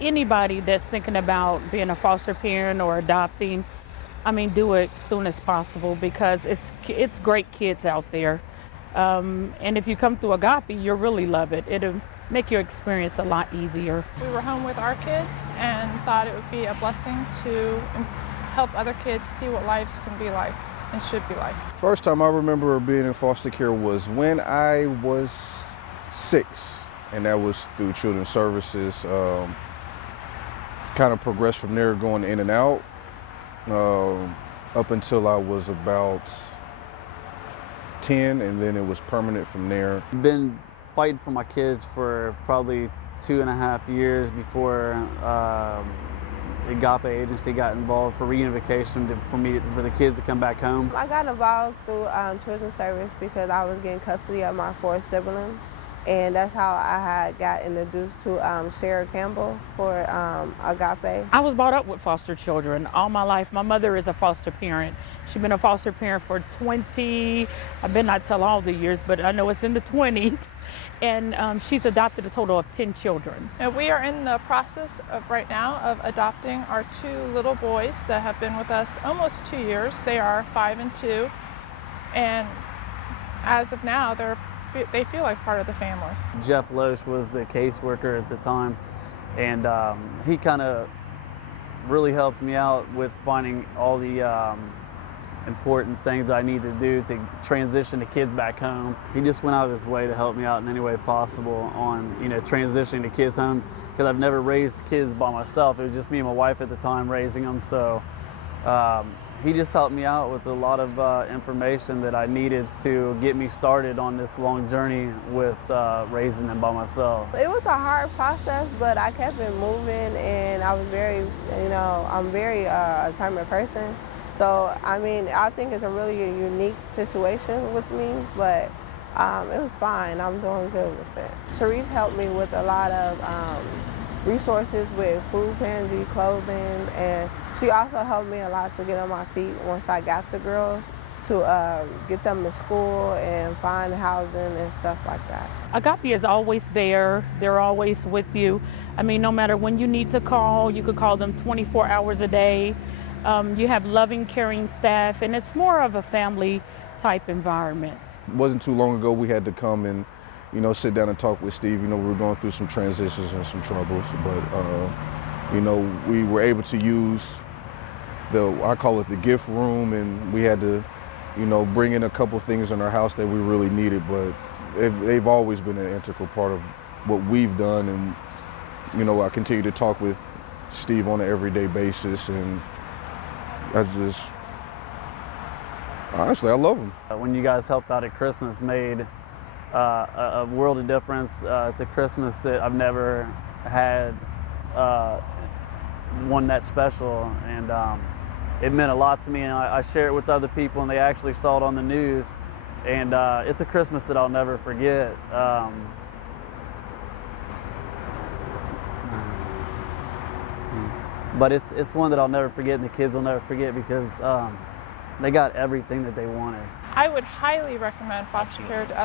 anybody that's thinking about being a foster parent or adopting, I mean, do it soon as possible because it's great kids out there. And if you come through Agape, you'll really love it. It'll make your experience a lot easier. We were home with our kids and thought it would be a blessing to help other kids see what lives can be like and should be like. First time I remember being in foster care was when I was 6, and that was through Children's Services. Kind of progressed from there, going in and out, up until I was about 10, and then it was permanent from there. Been fighting for my kids for probably 2.5 years before the Agape agency got involved for reunification for the kids to come back home. I got involved through Children's Service because I was getting custody of my 4 siblings, and that's how I had got introduced to Sarah Campbell for Agape. I was brought up with foster children all my life. My mother is a foster parent. She's been a foster parent for 20, I better not tell all the years, but I know it's in the 20s. And she's adopted a total of 10 children. And we are in the process of right now of adopting our 2 little boys that have been with us almost 2 years. They are 5 and 2. And as of now, they feel like part of the family. Jeff Loesch was the caseworker at the time, and he kind of really helped me out with finding all the important things that I need to do to transition the kids back home. He just went out of his way to help me out in any way possible on, transitioning the kids home, because I've never raised kids by myself. It was just me and my wife at the time raising them, so he just helped me out with a lot of information that I needed to get me started on this long journey with raising them by myself. It was a hard process, but I kept it moving, and I was very, I'm a very determined person. So, I think it's a really unique situation with me, but it was fine. I'm doing good with it. Sharif helped me with a lot of resources with food pantry, clothing, and she also helped me a lot to get on my feet once I got the girls, to get them to school and find housing and stuff like that. Agape is always there. They're always with you. No matter when you need to call, you could call them 24 hours a day. You have loving, caring staff, and it's more of a family type environment. It wasn't too long ago we had to come and sit down and talk with Steve. We were going through some transitions and some troubles, but we were able to use I call it the gift room, and we had to bring in a couple things in our house that we really needed, but they've always been an integral part of what we've done. And I continue to talk with Steve on an everyday basis, and honestly, I love him. When you guys helped out at Christmas made a world of difference to Christmas that I've never had one that special, and it meant a lot to me, and I share it with other people, and they actually saw it on the news, and it's a Christmas that I'll never forget. But it's one that I'll never forget, and the kids will never forget, because they got everything that they wanted. I would highly recommend foster care to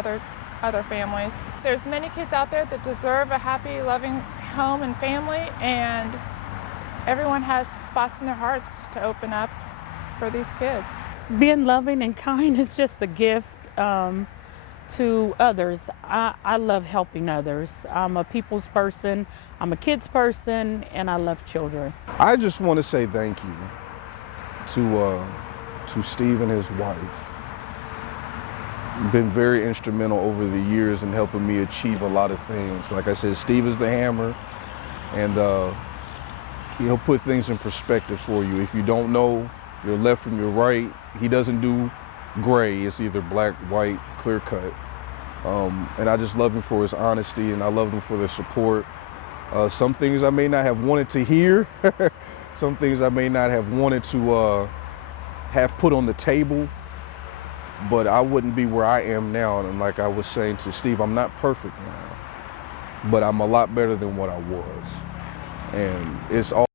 other families. There's many kids out there that deserve a happy, loving home and family, and everyone has spots in their hearts to open up for these kids. Being loving and kind is just a gift to others. I love helping others. I'm a people's person, I'm a kids person, and I love children. I just want to say thank you to Steve and his wife. Been very instrumental over the years in helping me achieve a lot of things. Like I said, Steve is the hammer, and he'll put things in perspective for you. If you don't know your left from your right, he doesn't do gray. It's either black, white, clear cut. And I just love him for his honesty, and I love him for the support. Some things I may not have wanted to hear, some things I may not have wanted to have put on the table, but I wouldn't be where I am now. And like I was saying to Steve, I'm not perfect now, but I'm a lot better than what I was. And it's all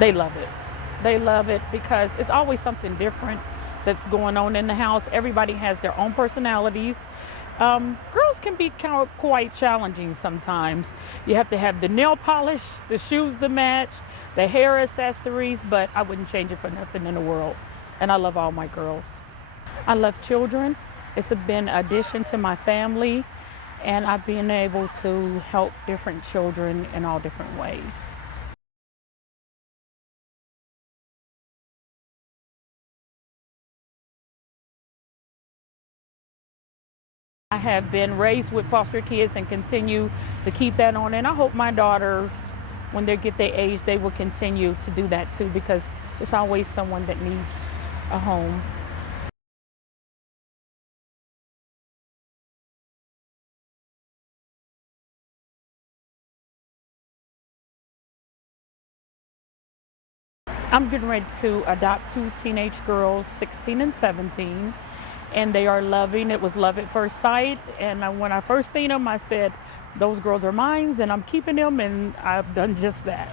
They love it. They love it because it's always something different that's going on in the house. Everybody has their own personalities. Girls can be quite challenging sometimes. You have to have the nail polish, the shoes to match, the hair accessories, but I wouldn't change it for nothing in the world. And I love all my girls. I love children. It's been an addition to my family, and I've been able to help different children in all different ways. I have been raised with foster kids and continue to keep that on. And I hope my daughters, when they get their age, they will continue to do that too, because it's always someone that needs a home. I'm getting ready to adopt 2 teenage girls, 16 and 17, and they are loving. It was love at first sight. And when I first seen them, I said, those girls are mine and I'm keeping them, and I've done just that.